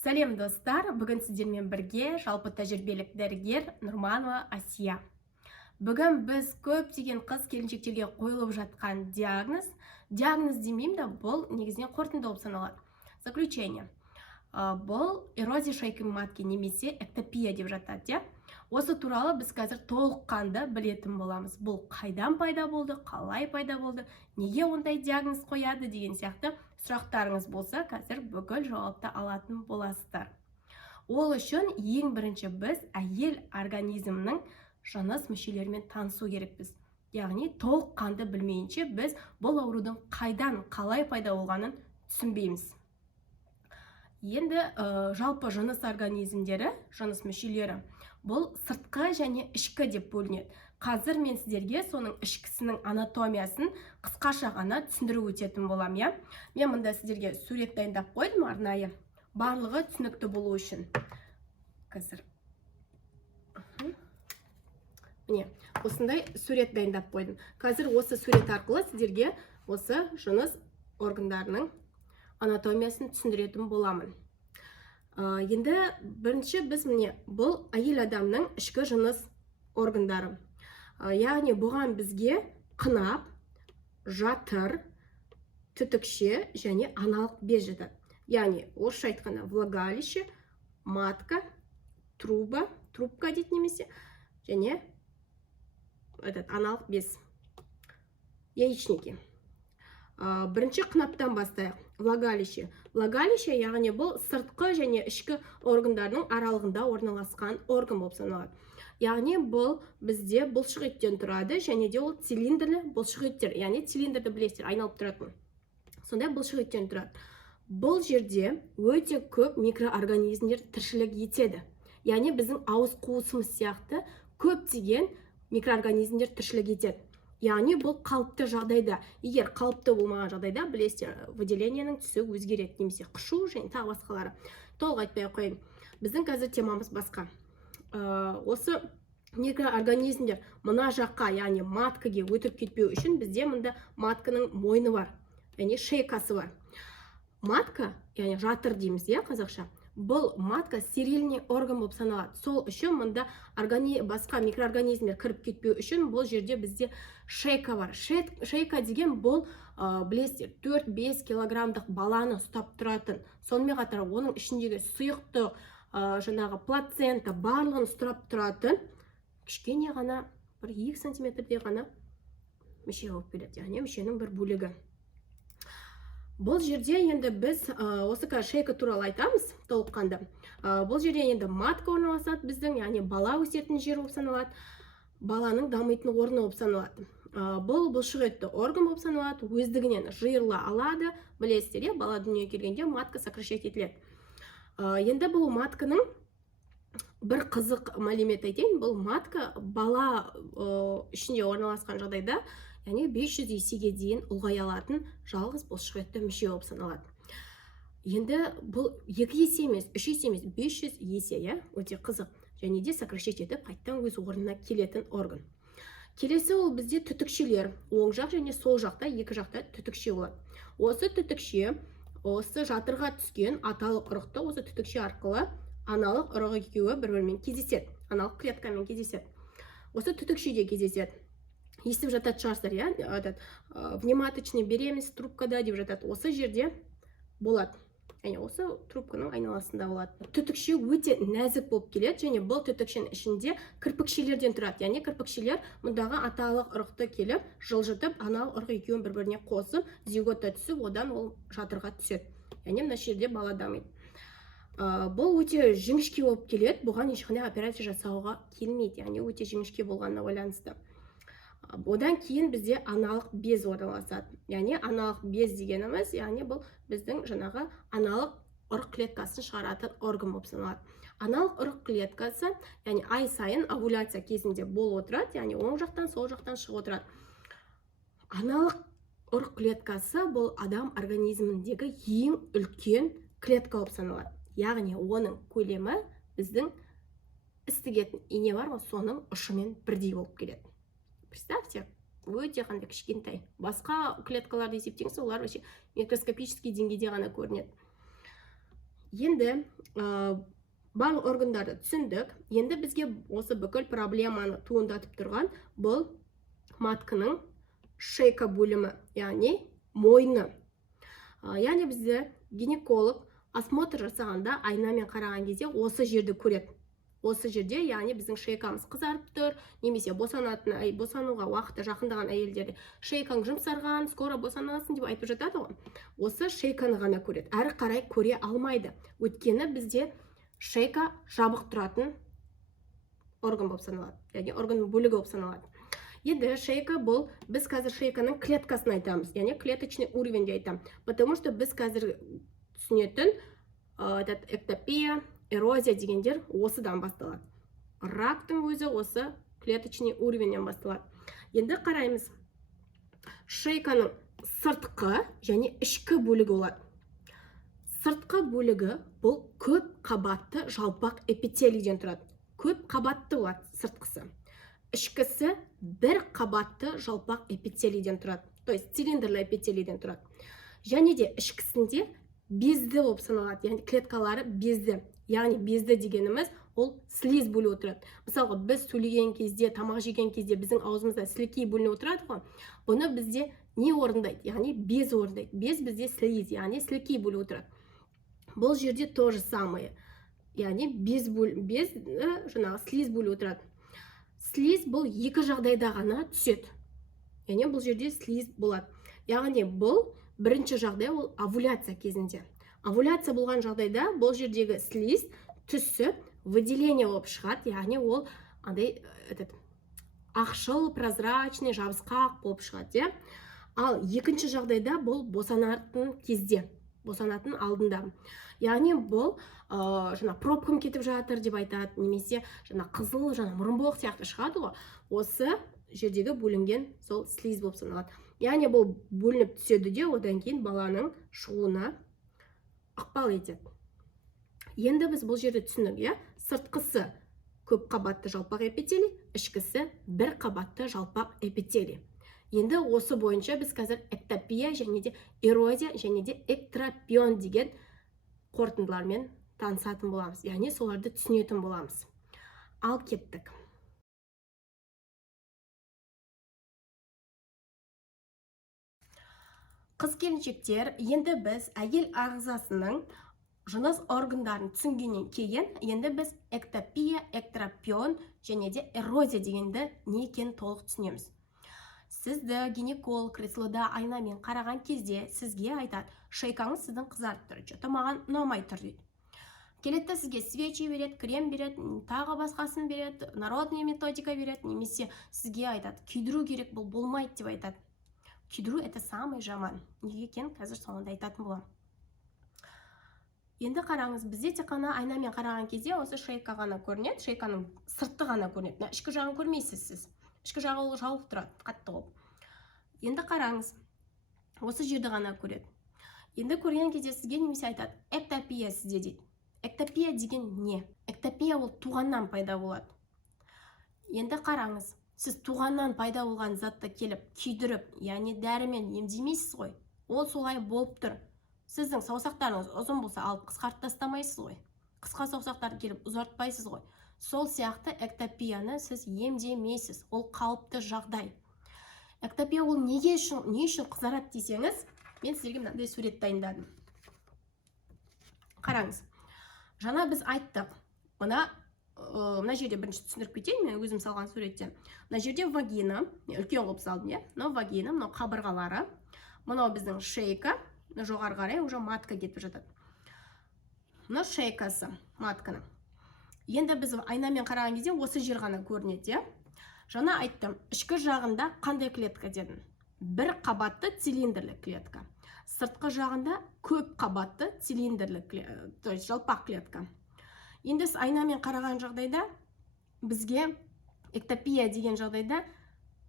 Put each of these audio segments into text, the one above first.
Сәлем достар, бүгін сіздермен бірге жалпы тәжірибелік дәрігер Нұрманова Асия. Бүгін біз көптеген қыз келіншектерге қойылып жатқан диагноз демеймін да, бұл негізінен қорытынды болып саналады. Заключение. Бұл эрозия шейкі матки немесе эктопия деп жатады. Осы туралы біз қазір толыққанды білетін боламыз. Бұл қайдан пайда болды, қалай пайда болды, неге ондай диагноз қояды деген сияқты сұрақтарыңыз болса, қазір бүкіл жауапты алатын боласыздар. Ол үшін ең бірінші біз әйел организмнің жыныс мүшелерімен танысу керекпіз. Яғни толыққанды білмейінше біз бұл аурудың қайдан, қалай пайда болғанын түсінбейміз. Енді жалпы жыныс организмдері, жыныс мүшелері, бұл сыртқы және ішкі деп бөлінеді. Қазір мен сіздерге соның ішкісінің анатомиясын қысқаша ғана түсіндіріп өтетін болам, я? Мен мұнда сіздерге сурет дайындап қойдым арнайы, барлығы түсінікті болу үшін. Қазір. Міне, осындай сурет дайындап қойдым. Қазір осы сурет арқылы сіздерге осы жыныс органдарының анатомиясын түсіндіретін боламын. Енді бірінші біз міне бұл әйел адамның ішкі жыныс органдары. Яғни бұған бізге қынап, жатыр, түтікше және аналық без жатады. Яғни орысша айтқанда влагалище, матка, трубка дейді немесе, және аналық без, яичники. Бірінші қынаптан бастайық. Влагалище. Влагалище, яғни бұл сыртқы және ішкі органдардың аралығында орналасқан орган болып саналады. Яғни бұл бізде бұлшық еттен тұрады, және де ол цилиндрлі бұлшық еттер. Яғни цилиндрді білесіздер, айналып тұратын. Сондай бұлшық еттен тұрады. Бұл жерде өте көп микроорганизмдер тіршілік етеді. Яғни біздің ауыз қуысымыз сияқты көптеген микроорганизмдер тіршілік етеді. Яғни бұл қалыпты жағдайда. Егер қалыпты болмаған жағдайда, білесіздер, выделениенің түсі өзгереді, немесе қышу және тағы басқалары. Толық айтпай қойын. Біздің қазір темамыз басқа. Осы микроорганизмдер мына жаққа, яғни маткаге өтіп кетпеу үшін бізде мұнда матканың мойны бар, яғни шейкасы бар. Матка, яғни жатыр дейміз, қазақша. Бұл матка стерильный орган болып саналады. Сол үшін мұнда басқа микроорганизмдер кіріп кетпеу үшін бұл жерде бізде шейка бар. Шейка деген бұл, білесіздер, 4-5 килограммдық баланы ұстап тұратын. Сонымен қатар оның ішіндегі сұйықты, жаңағы плацента барлығын ұстап тұратын кішкене ғана, 1-2 сантиметрде ғана мүше болып келеді. Яғни мүшенің бір бөлігі. Бұл жерде енді біз осы шейка туралы айтамыз толыққанды. Бұл жерде енді матка орналасады біздің, яғни бала өсетін жер болып саналады, баланың дамитын орны болып саналады. Бұл бұлшық етті орган болып саналады, өздігінен жиырыла алады, білесіздер, бала дүниеге келгенде матка сокращать етіледі. Енді бұл матканың бір қызық мәлімет айтайын, бұл матка бала ішінде орналасқан жағдайда, яғни 500 есеге дейін ұлғая алатын жалғыз бұлшық етті мүше болып саналады. Енді бұл 2 есе емес, 3 есе емес, 500 есе, өте қызық. Және де сокращать етіп, қайттан өз орнына келетін орган. Келесі ол бізде түтікшелер. Оң жақ және сол жақта, екі жақта түтікше болады. Осы түтікше, осы жатырға түскен аталық ұрықты осы түтікше арқылы аналық ұрық екеуі бір-бірімен кездеседі. Аналық клеткамен кездеседі. Осы түтікшеде кездеседі. Естіп жатады шығарсыздар, внематочный беременность трубкада деп жатады. Осы жерде болады. Яғни осы трубканың айналасында болады. Түтікше өте нәзік болып келеді, және бұл түтікшенің ішінде кірпікшелерден тұрады. Яғни кірпікшелер мұндағы аталық ұрықты келіп, жылжытып, аналық ұрық екеуін бір-біріне қосып, зиготта түсіп, одан ол жатырға түседі. Яғни мына жерде бала дамиды. Бұл өте жіңішке болып келеді, бұған ешқандай операция жасауға келмейді. Яғни өте жіңішке болғанына байланысты. Одан кейін бізде аналық без орналасады. Яғни аналық без дегеніміз, яғни бұл біздің жаңағы аналық ұрық клеткасын шығаратын орган болып саналады. Аналық ұрық клеткасы, яғни ай сайын овуляция кезінде болып отырады, яғни оң жақтан, сол жақтан шығып отырады. Аналық ұрық клеткасы бұл адам организміндегі ең үлкен клетка болып саналады. Яғни оның көлемі біздің істігетін ине бар, соның ұшымен бірдей болып келеді. Представьте, өте қандай кішкентай. Басқа клеткаларды есептеңіз, олар микроскопический деңгейде ғана көрінеді. Енді барлық органдарды түсіндік. Енді бізге осы бүкіл проблеманы туындатып тұрған бұл матканың шейка бөлімі, яғни мойны. Яғни бізде гинеколог осмотр жасағанда айнамен қараған кезде осы жерді көреді. Осы жерде, яғни біздің шейкамыз қызарып тұр, немесе босануға уақыты жақындаған әйелдерде шейкаң жұмсарған, скоро босанасың деп айтып жатады ғой. Осы шейканы ғана көреді, әрі қарай көре алмайды. Өйткені бізде шейка жабық тұратын орган болып саналады, яғни органның бөлігі болып саналады. Енді шейка бұл, біз қазір шейканың клеткасын айтамыз, яғни клеточный уровень деп айтамыз, потому что біз қазір түсінетін эктопия, эрозия дегендер осыдан басталады. Рактың өзі осы клеточный уровеньнен басталады. Енді қараймыз. Шейканың сыртқы және ішкі бөлігі болады. Сыртқы бөлігі бұл көп қабатты жалпақ эпителийден тұрады. Көп қабатты болады сыртқысы. Ішкісі бір қабатты жалпақ эпителийден тұрады. То есть цилиндрлы эпителийден тұрады. Және де ішкісінде безді болып саналады. Яғни клеткалары безді. Яғни безді дегеніміз ол слиз бөліп отырады. Мысалға, біз сөйлеген кезде, тамақ жеген кезде біздің аузымызда сілекей бөлініп отырады ғой. Бұны бізде не орындайды? Яғни без орындайды. Без бізде слиз, яғни сілекей бөліп отырады. Бұл жерде то же самое. Яғни без жаңағы слиз бөліп отырады. Слиз бұл екі жағдайда ғана түседі. Яғни бұл жерде слиз болады. Яғни бұл бірінші жағдай ол овуляция кезінде. Овуляция болған жағдайда бұл жердегі слиз түсіп выделение болып шығады, яғни ол ақшыл, прозрачный, жабысқақ болып шығады. Ал екінші жағдайда бұл босанатын кезде, босанатын алдында. Яғни бұл пробкам кетіп жатыр деп айтады, немесе қызыл, мұрынбоқ сияқты шығады ғой. Осы жердегі бөлінген сол слиз болып саналады. Яғни бұл бөлініп түседі де, одан кейін баланың шығуына ықпал етеді. Енді біз бұл жерде түсіндік, сыртқысы көп қабатты жалпақ эпителий, ішкісі бір қабатты жалпақ эпителий. Енді осы бойынша біз қазір эктопия және де эрозия және де эктропион деген қорытындылармен танысатын боламыз, яғни соларды түсінетін боламыз. Ал кеттік. Қыз-келіншектер, енді біз әйел ағзасының жыныс органдарын түсінгеннен кейін, енді біз эктопия, эктропион және де эрозия дегенді не екенін толық түсінеміз. Сізді гинеколог креслода айнамен қараған кезде сізге айтады, шейкаңыз сіздің қызарып тұр, что-то маған ұнамай тұр дейді. Келеді сізге свечи береді, крем береді, тағы басқасын береді, народный методика береді, немесе сізге айтады, күйдіру керек, бұл болмайды деп айтады. Күйдіру это самый жаман. Неге екен, қазір соңында айтатын болам. Енді қараңыз, бізде тек қана айнамен қараған кезде осы шейка ғана көрінеді, шейканың сырты ғана көрінеді. Ішкі жағын көрмейсіз сіз. Ішкі жағы ол жауып тұрады, қатты болып. Енді қараңыз, осы жерді ғана көреді. Енді көрген кезде сізге немесе айтады, эктопия сізде дейді. Эктопия деген не? Эктопия ол туғаннан пайда болады. Енді қараңыз. Сіз туғаннан пайда болған затты келіп, күйдіріп, яғни дәрімен емдемейсіз ғой. Ол солай болып тұр. Сіздің саусақтарыңыз ұзын болса, алып қысқартып тастамайсыз ғой. Қысқа саусақтарды келіп ұзартпайсыз ғой. Сол сияқты эктопияны сіз емдемейсіз. Ол қалыпты жағдай. Эктопия ол не үшін қызарады десеңіз, мен сіздерге мынандай сурет дайындадым. Қараңыз. Жаңа біз айттық. Мына жерде бірінші түсіндіріп кетейін, мен өзім салған суретте. Мына жерде вагина, үлкен қылып салдым, мынау вагина, мынау қабырғалары, мынау біздің шейка, жоғары қарай уже матка кетіп жатады. Мынау шейкасы матканың. Енді біз айнамен қараған кезде осы жер ғана көрінеді. Жаңа айттым, ішкі жағында қандай клетка дедім? Бір қабатты цилиндрлі клетка. Сыртқы жағында көп қабатты цилиндрлі, то есть жалпақ клетка. Енді айнамен қараған жағдайда бізге эктопия деген жағдайда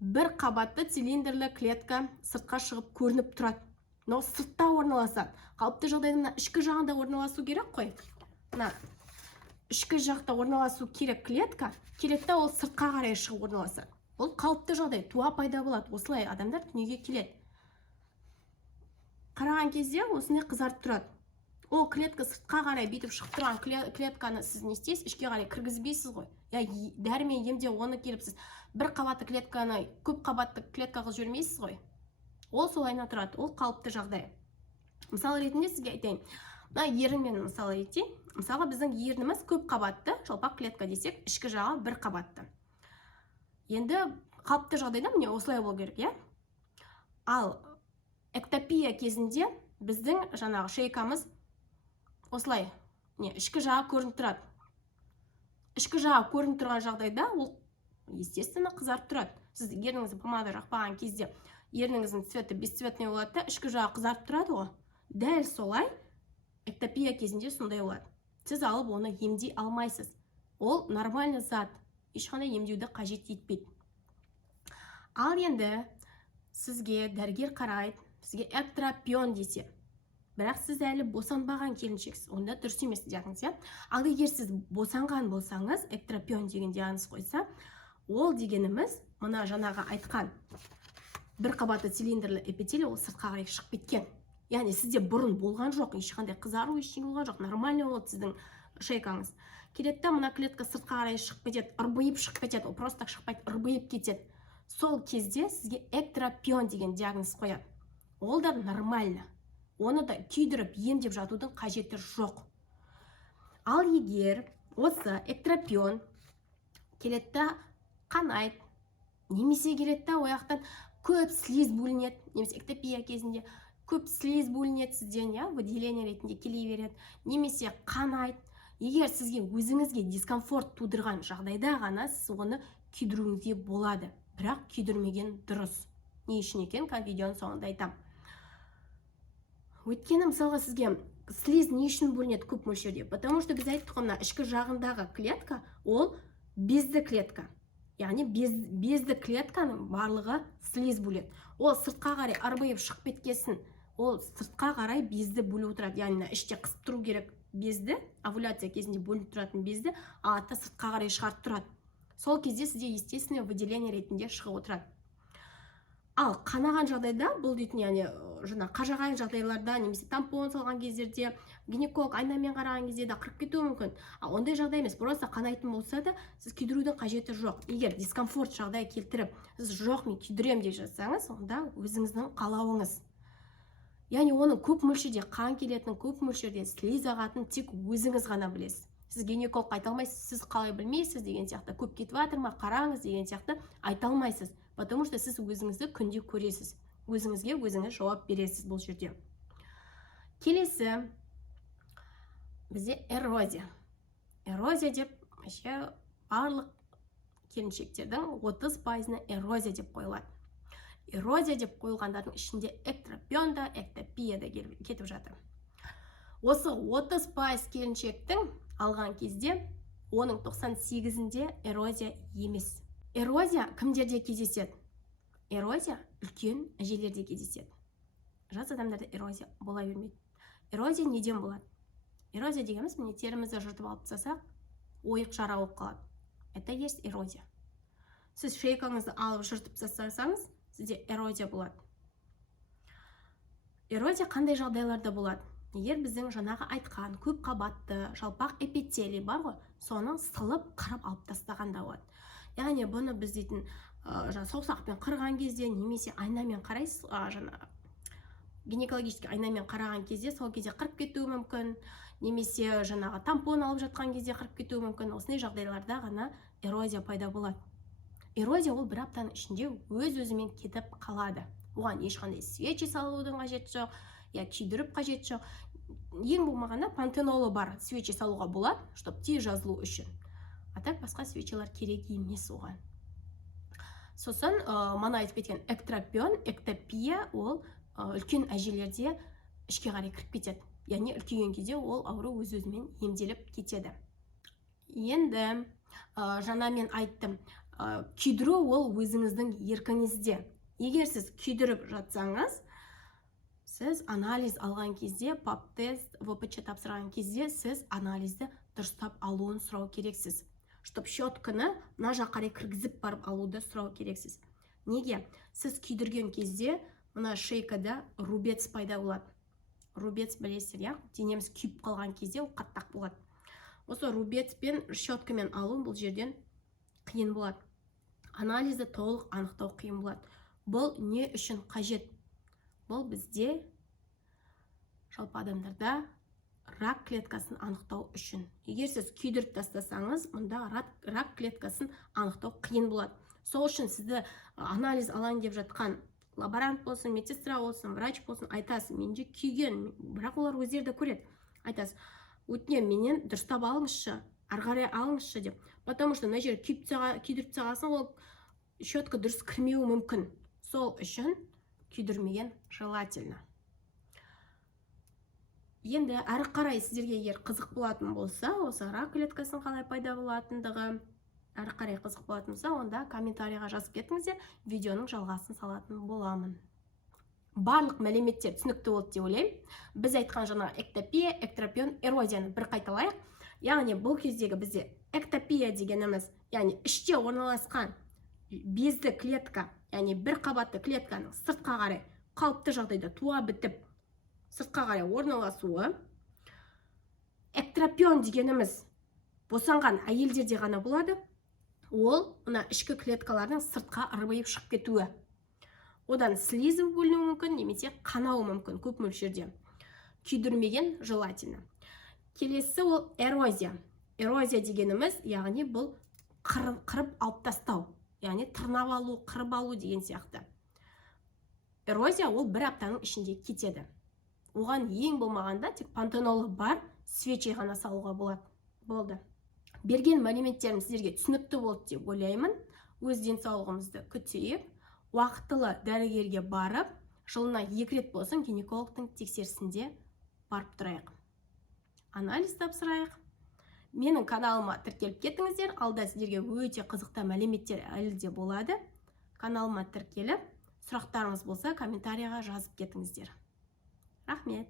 бір қабатты цилиндрлі клетка сыртқа шығып көрініп тұрады. Но сыртта орналасады. Қалыпты жағдайда ішкі жағында орналасу керек қой. Ішкі жақта орналасу керек клетка, керекті ол сыртқа қарай шығып орналасады. Ол қалыпты жағдай, туа пайда болады. Осылай адамдар дүниеге келеді. Қараған кезде осындай қызарып тұрады. ол клетка сыртқа қарай бүйтіп шығып тұрған клетканы сіз не істейсіз, ішке қарай кіргізбейсіз ғой. Дәрімен емде оны келіп сіз бір қабатты клетканы көп қабатты клеткаға жібермейсіз ғой. Ол солайына тұрады, ол қалыпты жағдай. Мысалы ретінде сізге айтайын, мына ерінмен мысалы етейін. Мысалы біздің ерініміз көп қабатты жалпақ клетка десек, ішкі жағы бір қабатты. Енді қалыпты жағдайда міне осылай болу керек, иә? Ал эктопия кезінде біздің жаңағы шейкамыз осылай, ішкі жағы көрініп тұрады. Ішкі жағы көрініп тұрған жағдайда ол естественно қызарып тұрады. Сіз ерніңізді помада жақпаған кезде ерніңіздің цветі бесцветный болады да, ішкі жағы қызарып тұрады ғой. Дәл солай эктопия кезінде сондай болады. Сіз алып оны емдей алмайсыз. Ол нормальный зат. Ешқандай емдеуді қажет етпейді. Ал енді сізге дәрігер қарайды, сізге эктропион десе, бірақ сіз әлі босанбаған келіншексіз, онда дұрыс емес диагноз, иә? Ал егер сіз босанған болсаңыз, эктропион деген диагноз қойса, ол дегеніміз мына жаңағы айтқан бір қабатты цилиндрлі эпителий ол сыртқа қарай шығып кеткен. Яғни сізде бұрын болған жоқ, ешқандай қызару ештеңе болған жоқ, нормальный болды сіздің шейкаңыз. Келеді, мына клетка сыртқа қарай шығып кетеді, ырбиып шығып кетеді, ол просто так шықпайды, ырбиып кетеді. Сол кезде сізге эктропион деген диагноз қояды. Ол да нормально. Оны да күйдіріп емдеп жатудың қажеті жоқ. Ал егер осы эктропион келеді, қанайды, немесе келеді, ояқтан көп слиз бөлінеді, немесе эктопия кезінде көп слиз бөлінеді сізден, выделение ретінде келе береді, немесе қанайды. Егер сізге өзіңізге дискомфорт тудырған жағдайда ғана сіз оны күйдіруіңізге болады. Бірақ күйдірмеген дұрыс. Не үшін екен, видеоның соңында айтам. Өйткені мысалға сізге слиз не үшін бөлінеді көп мөлшерде? Потому что біз айттық, мына ішкі жағындағы клетка ол безді клетка. Яғни безді клетканың барлығы слиз бөледі. Ол сыртқа қарай арбайып шығып кеткесін, ол сыртқа қарай безді бөліп отырады. Яғни іште қысып тұру керек безді, овуляция кезінде бөлініп тұратын безді, ата сыртқа қарай шығарып тұрады. Сол кезде сізде естественное выделение ретінде шығып отырады. Ал қанаған жағдайда, бұл дейтін, яғни жаңа қажаған жағдайларда, немесе тампон салған кездерде, гинеколог айнамен қараған кезде де қырып кетуі мүмкін. Ал ондай жағдай емес, просто қанайтын болса да, сіз күйдірудің қажеті жоқ. Егер дискомфорт жағдай келтіріп, сіз жоқ, мен күйдірем деп жатсаңыз, онда өзіңіздің қалауыңыз. Яғни оның көп мөлшерде қан келетінін, көп мөлшерде слиз ағатынын тек өзіңіз ғана білесіз. Сіз гинеколог айта алмайсыз, сіз қалай білмейсіз деген сияқты, көп кетіп жатыр ма, қараңыз деген сияқты айта алмайсыз. Потому что сіз өзіңізді күнде көресіз. Өзіңізге өзіңіз жауап бересіз бұл жерде. Келесі бізде эрозия. Эрозия деп барлық келіншектердің 30%-ына эрозия деп қойылады. Эрозия деп қойылғандардың ішінде эктропион да, эктопия да кетіп жатыр. Осы 30% келіншектің алған кезде оның 98%-інде эрозия емес. Эрозия кімдерде кездеседі? Эрозия үлкен әжелерде кездеседі. Жас адамдарда эрозия бола бермейді. Эрозия неден болады? Эрозия дегеніміз, міне терімізді жыртып алып тастасақ, ойық жара болып қалады. Это есть эрозия. Сіз шейкаңызды алып жыртып тастасаңыз, сізде эрозия болады. Эрозия қандай жағдайларда болады? Егер біздің жаңағы айтқан көп қабатты жалпақ эпителий бар ғой, соны сылып қырып алып тастағанда болады. Яғни бұны біз дейтін саусақпен қырған кезде, немесе айнамен қарайсыз, гинекологический айнамен қараған кезде, сол кезде қырып кетуі мүмкін, немесе жаңағы тампон алып жатқан кезде қырып кетуі мүмкін. Осындай жағдайларда ғана эрозия пайда болады. Эрозия ол бір аптаның ішінде өз-өзімен кетіп қалады. Оған ешқандай свечи салудың қажеті жоқ, күйдіріп қажеті жоқ. Ең болмағанда пантенолы бар свечи салуға болады, чтобы тез жазылу үшін. А так басқа свечилар керек емес оған. Сосын мана айтып кеткен эктропион, эктопия ол үлкен әжелерде ішке қарай кіріп кетеді. Яғни үлкейген кезде ол ауру өз-өзімен емделіп кетеді. Енді жаңа мен айттым, күйдіру ол өзіңіздің еркіңізде. Егер сіз күйдіріп жатсаңыз, сіз анализ алған кезде, пап тест, ВПЧ тапсырған кезде сіз анализді дұрыстап алуын сұрау керексіз. Чтоб щетканы мына жаққа қарай кіргізіп барып алуды сұрау керексіз. Неге? Сіз күйдірген кезде мына шейкада рубец пайда болады. рубец білесіздер, иә, денеміз күйіп қалған кезде ол қаттақ болады. Осы рубецпен щеткамен алу бұл жерден қиын болады. Анализді толық анықтау қиын болады. Бұл не үшін қажет? Бұл бізде жалпы адамдарда рак клеткасын анықтау үшін. Егер сіз күйдіріп тастасаңыз, мұнда рак клеткасын анықтау қиын болады. Сол үшін сізді анализ алайын деп жатқан лаборант болсын, медсестра болсын, врач болсын, айтасыз, менде күйген, бірақ олар өздері де көреді. Айтасыз, өтінемін, менен дұрыстап алыңызшы, ары қарай алыңызшы деп. Потому что мына жер күйдіріп тастағасын, ол щетка дұрыс кірмеуі мүмкін. Сол үшін күйдірмеген желательно. Енді әрі қарай сіздерге егер қызық болатын болса, осы рак клеткасын қалай пайда болатындығы әрі қарай қызық болатын болса, онда комментарийға жазып кетіңіздер, видеоның жалғасын салатын боламын. Барлық мәліметтер түсінікті болды деп ойлаймын. Біз айтқан жаңа эктопия, эктропион, эрозияны бір қайталайық. Яғни бұл кездегі бізде эктопия дегеніміз, яғни іште орналасқан безді клетка, яғни бір қабатты клетканың сыртқа қарай қалыпты жағдайда туа бітіп сыртқа қарай орналасуы. Эктропион дегеніміз босанған әйелдерде ғана болады. Ол мына ішкі клеткалардың сыртқа ырбиып шығып кетуі. Одан слизов бөлінуі мүмкін, немесе қанауы мүмкін көп мөлшерде. Күйдірмеген желательно. Келесі ол эрозия. Эрозия дегеніміз, яғни бұл қырып алып тастау, яғни тырнап алу, қырып алу деген сияқты. Эрозия ол бір аптаның ішінде кетеді. Оған ең болмағанда тек пантенолы бар свечей ғана салуға болды. Берген мәліметтерім сіздерге түсінікті болды деп ойлаймын. Өз денсаулығымызды күтейік, уақытылы дәрігерге барып, жылына 2 рет болсын гинекологтың тексерісінде барып тұрайық. Анализ тапсырайық. Менің каналыма тіркеліп кетіңіздер, алда сіздерге өте қызықты мәліметтер әлі де болады. Каналыма тіркеліп, сұрақтарыңыз болса комментарийға жазып кетіңіздер. Рахмет.